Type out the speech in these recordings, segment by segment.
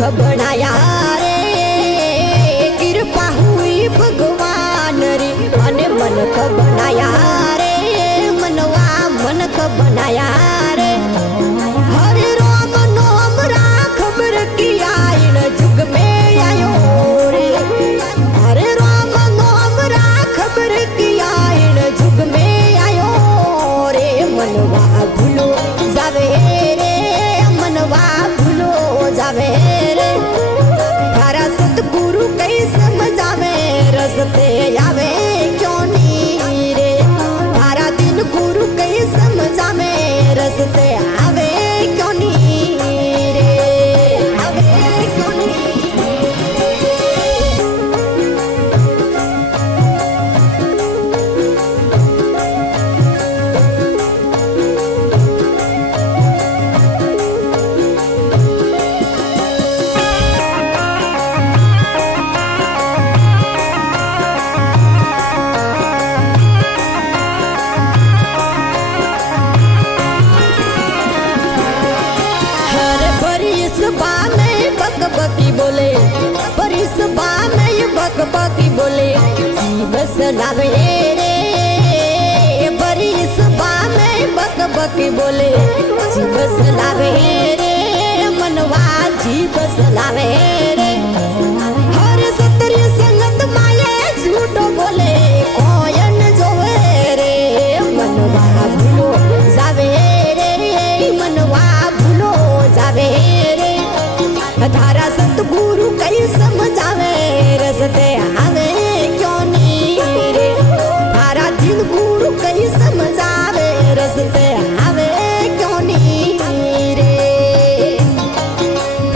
बनाया रे कृपा हुई भगवान रे अने मनख बनाया रे मनवा मनख बनाया रे हरे राम नाम रा खबर किया इन जुग में आयो रे हरे राम नाम रा खबर किया इन जुग में आयो रे मनवा भूलो जावे रे मनवा भूलो जावे रे थारा सतगुरु कई समझावे रस्ते आवे क्यों नी रे थारा दिन गुरु कई समझावे रस्ते आवे क्यों नी रे आवे क्यों नी बकी बोले परिस में बकी बोले बस लावे रे परिस में बकी बोले बस लावे रे मनवा जी बस लावे रे हर सतरी संगत माये झूठो बोले कोयन जोवे रे मनवा भूलो जावे रे मनवा भूलो जावे रे थारा सतगुरु कई समझावे रस्ते आवे क्यों नी रे थारा दिन गुरु कई समझावे रस्ते आवे क्यों नी रे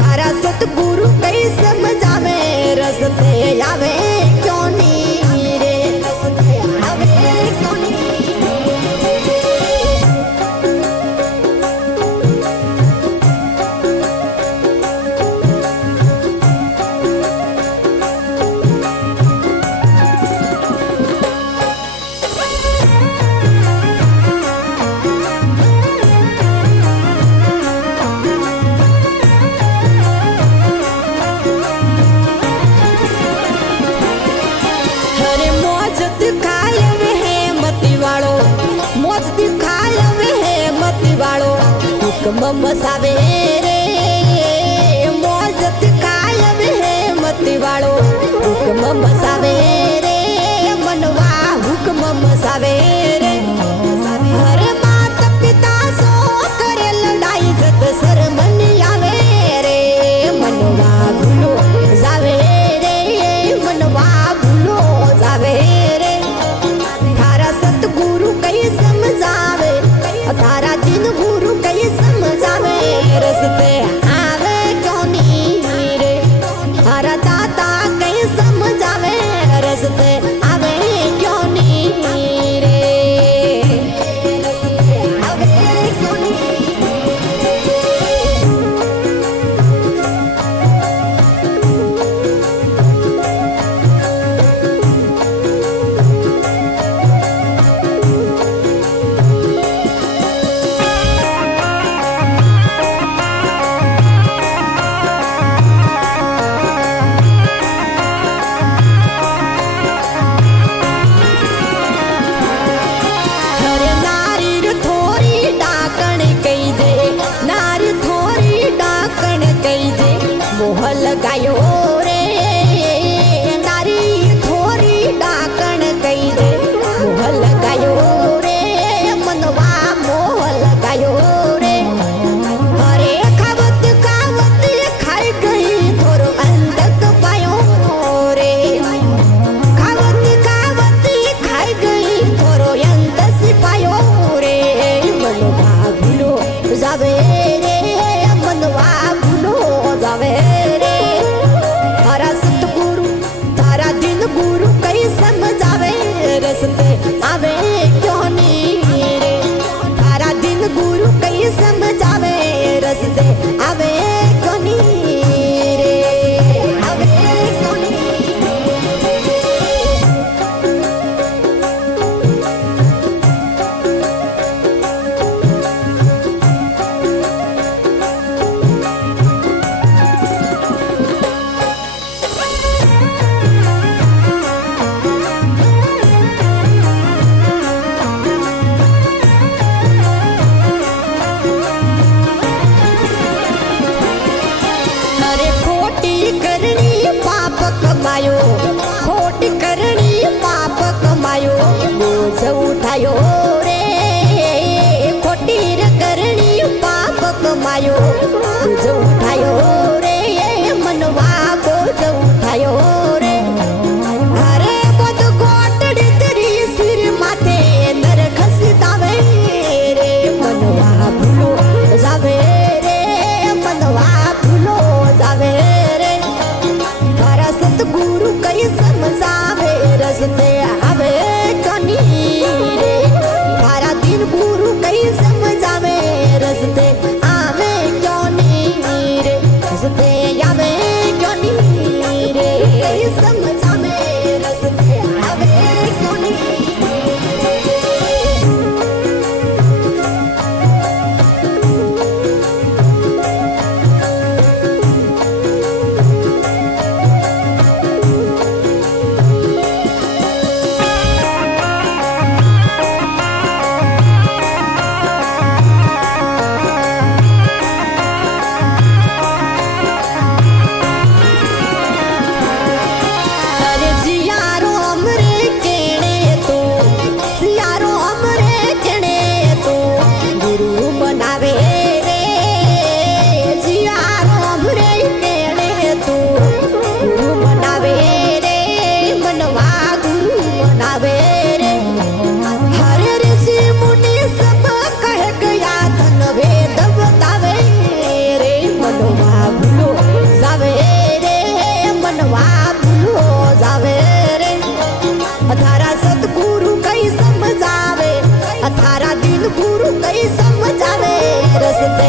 थारा सतगुरु कई समझावे रस्ते आवे क्यों नी रे रस्ते आवे क्यों नी मसावे रे मौजत कायम है मती वालो हुक्म मसावे रे मनवा हुक्म मसावे रे हरे माता पिता सो करे लड़ाई जत सर मन आवे रे मनवा भूलो जावे रे मनवा भूलो जावे रे थारा सतगुरु कई समझावे थारा दिन गुरु कई समझावे रस्ते आवे क्यों नी रे थारा दाता कई समझावे रस्ते खोटी रे करनी पाप कमायो बोझ उठायो रे मनवा बोझ उठायो रे अरे बद गोटड़ी तेरी सिर माथे नर खसतावे रे मनवा भूलो जावे रे मनवा भूलो जावे रे तारा सतगुरु कई समझावे रस्ते आवे कनी रे तारा दिन गुरु कई समझावे रस्ते आवे क्यों नहीं रे रस्ते आवे क्यों नहीं रे कई समझावे रस्ते आवे क्यों नहीं अरे जियारो हमरे केणे तो सियारो हमरे केणे तो गुरु बनावे रे जियारो हमरे केणे तो गुरु बनावे रे मनवा गुरु बनावे रे हरे ऋषि मुनि सब कह गया धन वेद बतावे रे मनवा भूलो जावे रे मनवा भूलो जावे रे अथारा सतगुरु कई समझावे अथारा दिन गुरु कई समझावे रस्ते